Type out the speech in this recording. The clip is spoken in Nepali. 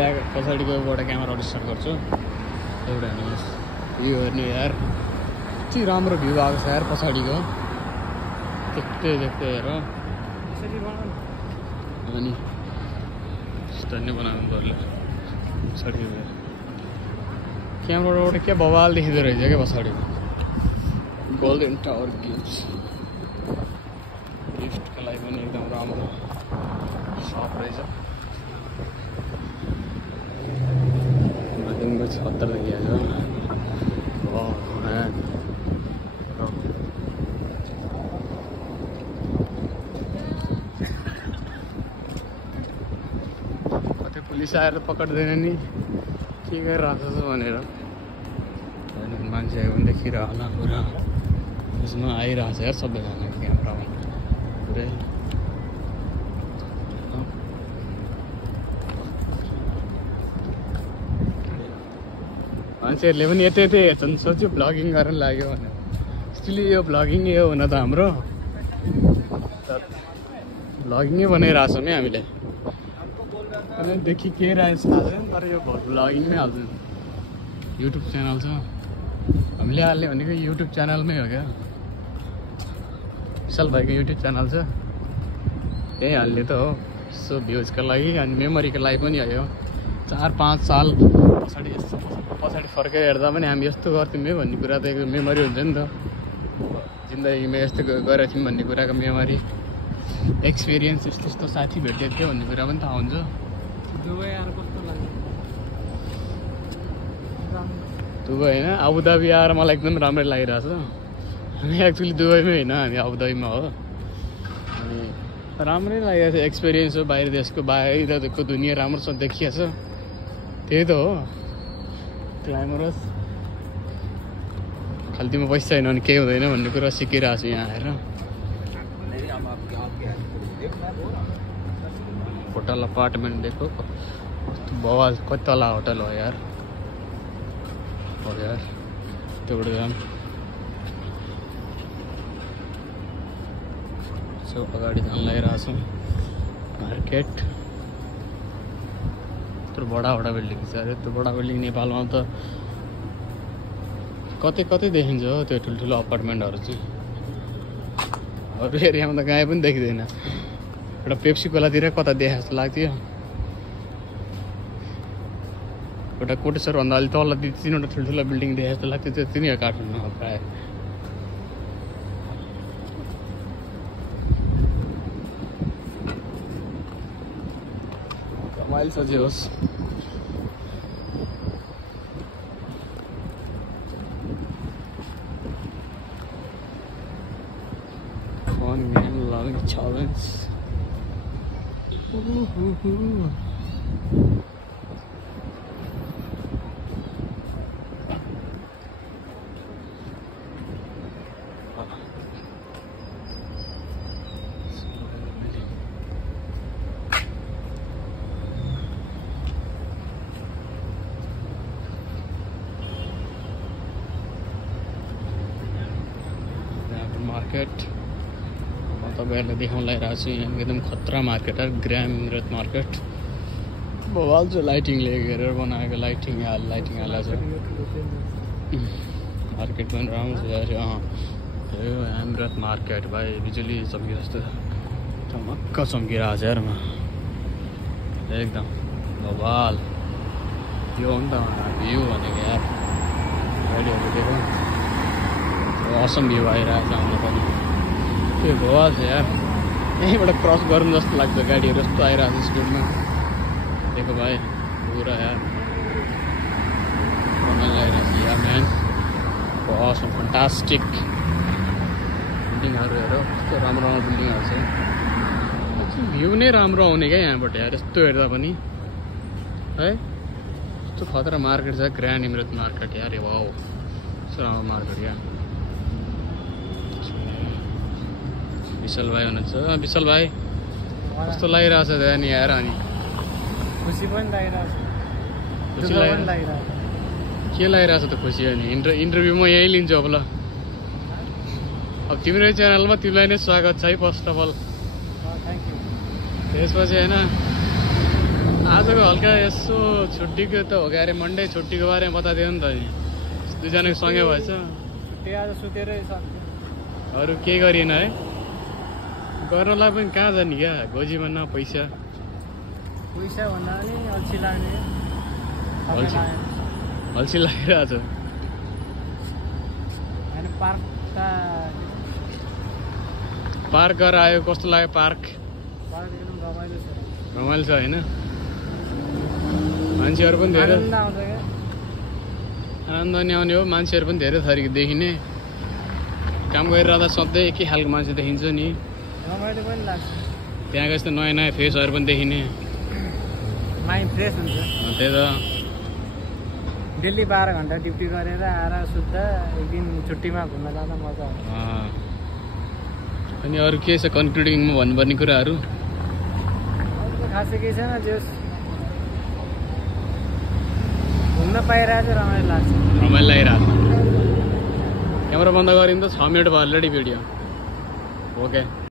ब्याग पछाडिको एउटा क्यामेराबाट स्टार्ट गर्छु एउटा हेर्नुहोस् भ्यू हेर्नु यार कति राम्रो भ्यू आएको छ यार पछाडिको देख्दै हेर अनि यस्तो बनाउनु पर्यो पछाडि क्यामेराबाट क्या बवाल देखिँदो रहेछ क्या पछाडिको गोल्डन टावर गिफ्टको लागि पनि एकदम राम्रो सप रहेछ 70 देखिया जो कतै पुलिस आएर पक्ड्दैन नि के गरिरहेको छ भनेर मान्छेहरू पनि देखिरह होला पुरा यसमा आइरहेछ यार सबैजना क्यामेरामा पुरै मान्छेहरूले पनि यतै हेर्छन् सोच्यो भ्लगिङ गर्न लाग्यो भनेर एक्चुली यो भ्लगिङ हो हुन त हाम्रो भ्लगिङै बनाइरहेछौँ है हामीले देखि के रहेछ थाहा छैन तर यो भ्लगिङमै हाल्छौँ युट्युब च्यानल छ हामीले हाल्ने भनेको युट्युब च्यानलमै हो क्या विशाल भाइको युट्युब च्यानल छ त्यही हाल्ने त हो सो भ्युजको लागि अनि मेमोरीको लागि पनि हो यो 4-5 साल पछाडि फर्केर हेर्दा पनि हामी यस्तो गर्थ्यौँ है भन्ने कुरा त एक मेमोरी हुन्छ नि त जिन्दगीमा यस्तो गरेको थियौँ भन्ने कुराको मेमोरी एक्सपिरियन्स यस्तो यस्तो साथी भेटेको थियो भन्ने कुरा पनि थाहा हुन्छ दुबई आएर कस्तो लाग्यो दुबई होइन अबुधाबी आएर मलाई एकदम राम्रै लागिरहेछ हामी एक्चुली दुबईमै होइन हामी अबुधाबीमा हो अनि राम्रै लागिरहेको छ एक्सपिरियन्स हो बाहिर देशको बाहिरको दुनियाँ राम्रोसँग देखिएको छ त्यही त हो ग्ल्यामरस खाल्तीमा पैसा छैन भने केही हुँदैन भन्ने कुरा सिकिरहेको छु यहाँ आएर होटल अपार्टमेन्ट दिएको कस्तो बवाल कति तला होटल हो यार त्यो जाम सो अगाडि जान लागिरहेको छौँ मार्केट यत्रो बडा बिल्डिङ छ अरे त्यो बडा बिल्डिङ नेपालमा त कतै देखिन्छ हो त्यो ठुल्ठुलो अपार्टमेन्टहरू चाहिँ अरू एरियामा त गाई पनि देखिँदैन एउटा पेप्सी कोलातिर कता देखा जस्तो लाग्थ्यो एउटा कोटेश्वरभन्दा अलि तल 2-3वटा ठुल्ठुलो बिल्डिङ देखा जस्तो लाग्थ्यो त्यो तिनी हो काठमाडौँमा प्रायः रमाइलो छ जे होस् Fun game, loving challenge. Market म तपाईँहरूलाई देखाउन लागिरहेको छु यहाँ एकदम खतरा मार्केट हो ग्राम इमरत मार्केट बवाल चाहिँ लाइटिङले घेरेर बनाएको लाइटिङ हालेको छ मार्केट पनि राम्रो छ यार यो इमरत मार्केट भाइ बिजुली चम्की जस्तो चमक्क चम्किरहेको छ यारमा एकदम बवाल यो हो नि त भ्यू भनेको यार गाडीहरू देख्नु असम भ्यू आइरहेको छ हाम्रो पनि त्यो बवाल छ यार यहीँबाट क्रस गरौँ जस्तो लाग्छ गाडीहरू यस्तो आइरहेको छ स्पिडमा देखो भाइ पुरा यार रमाइलो लागिरहेको छ या म्यान असम फन्टास्टिक बिल्डिङहरू हेर कस्तो राम्रो बिल्डिङहरू छ भ्यू नै राम्रो आउने क्या यहाँबाट यार यस्तो हेर्दा पनि है यस्तो खतरा मार्केट छ ग्रान्ड इमरत मार्केट यार वाउ यस्तो राम्रो मार्केट यहाँ विशाल भाइ हुनुहुन्छ विशाल भाइ कस्तो लागिरहेछ त्यहाँ नि आएर अनि खुसी पनि लागिरहेछ के लागिरहेछ त खुसी अनि इन्टरभ्यू म यहीँ लिन्छु अब ल अब तिम्रै च्यानलमा तिमीलाई नै स्वागत छ है फर्स्ट अफ अल त्यसपछि होइन आजको हल्का यसो छुट्टीको त हो क्या अरे मन्डे छुट्टीको बारेमा बताइदियो नि त दुईजनाको सँगै भएछ छुट्टी आज सुतेरै सक्यो अरू केही गरिएन है गर्नलाई पनि कहाँ जाने क्या गोजीमा न पैसा पैसा भन्दा पनि अल्छी लाग्ने अल्छी लागिरहेछ अनि पार्क पार्क गरेर आयो कस्तो लाग्यो पार्क पार्क एकदम रमाइलो छ रमाइलो छ होइन मान्छेहरू पनि धेरै आनन्द आउँछ क्या आनन्द नि आउने हो मान्छेहरू पनि धेरै थरीको देखिने काम गरिरहँदा सधैँ एकै खालको मान्छे देखिन्छ नि रमाइलो पनि लाग्छ त्यहाँको यस्तो नयाँ नयाँ फेसहरू पनि देखिने माइन्ड फ्रेस हुन्छ त्यही त डेली 12 घन्टा ड्युटी गरेर आएर सुत्दा एक दिन छुट्टीमा घुम्न जाँदा मजा आउँछ अनि अरू के छ कन्क्लुडिङमा भन्नुपर्ने कुराहरू खासै केही छैन जस घुम्न पाइरहेको चाहिँ रमाइलो लाग्छ रमाइलो लागिरहेको छ क्यामेरा बन्द गरिदिनु त 6 मिनट भयो अलरेडी भिडियो ओके